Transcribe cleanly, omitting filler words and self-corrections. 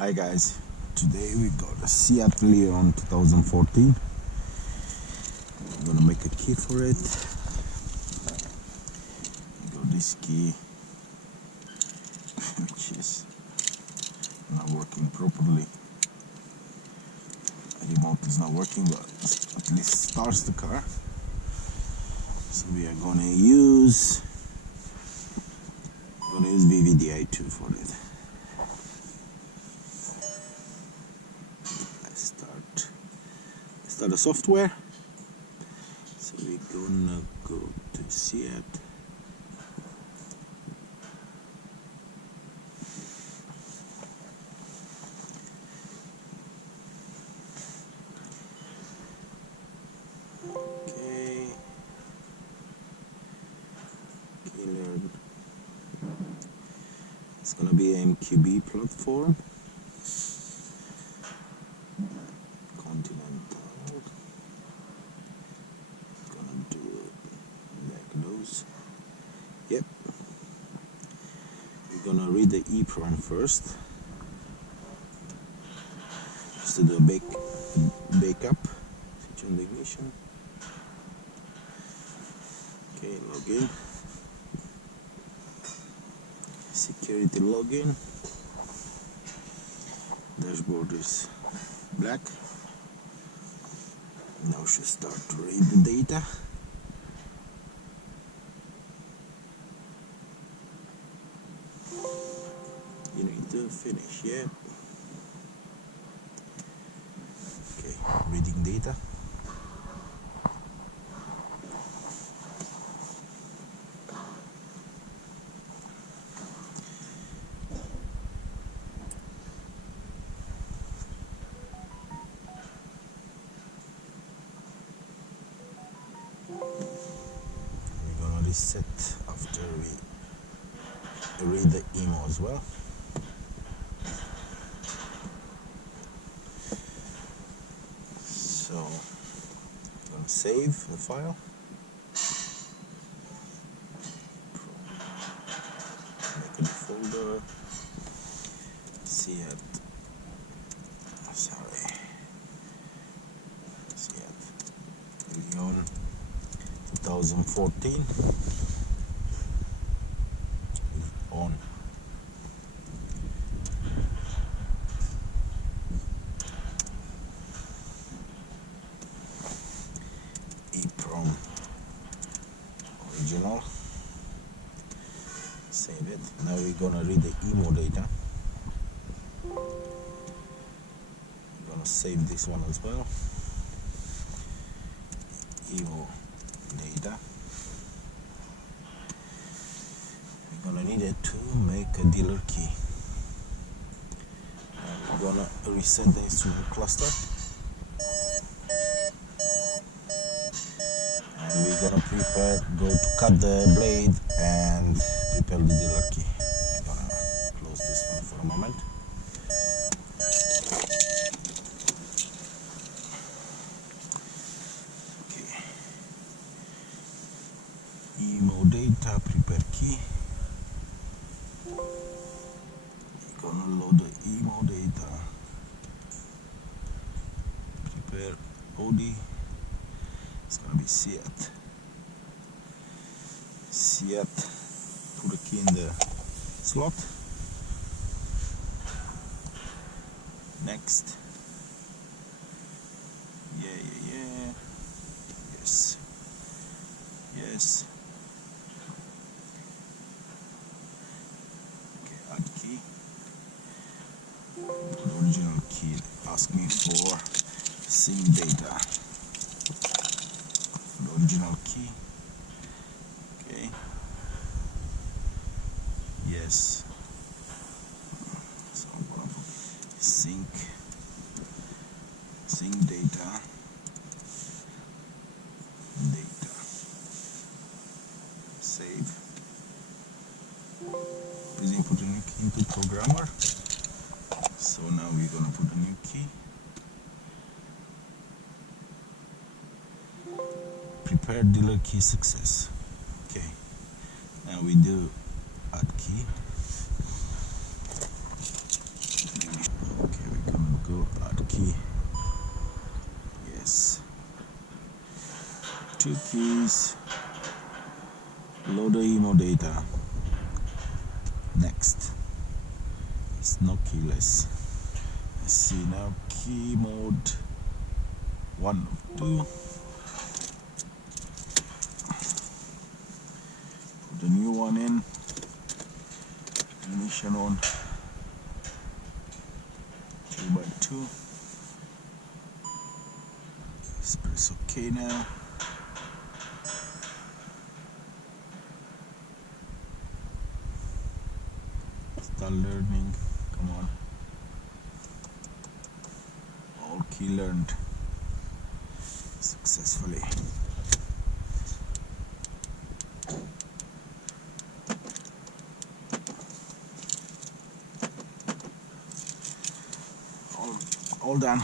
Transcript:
Hi guys, today we got a Seat Leon 2014. I'm gonna make a key for it. We got this key which is not working properly. The remote is not working, but at least starts the car. So we are gonna use VVDI2 for it. Let's start the software. So we're gonna go to Seat. Okay. Keylearn. It's gonna be an MQB platform. Gonna do like those. Yep. We're gonna read the EEPROM first. Just to do a backup. Switch on the ignition. Okay, login. Security login. Dashboard is black. Now should start to read the data. You need to finish yet. Okay, reading data. Reset after we read the emo as well. So I'm going to save the file. Make a new folder. Seat 2014 on. EEPROM original. Save it. Now we're gonna read the emo data. We're gonna save this one as well. Emo data. We're gonna need it to make a dealer key. And we're gonna reset the instrument cluster. And we're gonna go to cut the blade and prepare the dealer key. I'm gonna close this one for a moment. Emo data, prepare key. We're gonna load the emo data. Prepare OD. It's gonna be Seat. Put the key in the slot. Next. Yeah. Yes. Add key. The original key. Ask me for sync data. The original key. Okay. Yes. So I'm gonna put sync data. Save. Please input a new key into programmer. So now we're gonna put a new key. Prepare dealer key success. Okay. Now we do add key. 2 keys, load the emo data. Next, it's no keyless. Let's see now, key mode 1 of 2. Put the new one in, ignition on 2x2. Let's press OK now. Start learning, come on. All key learned successfully. All done.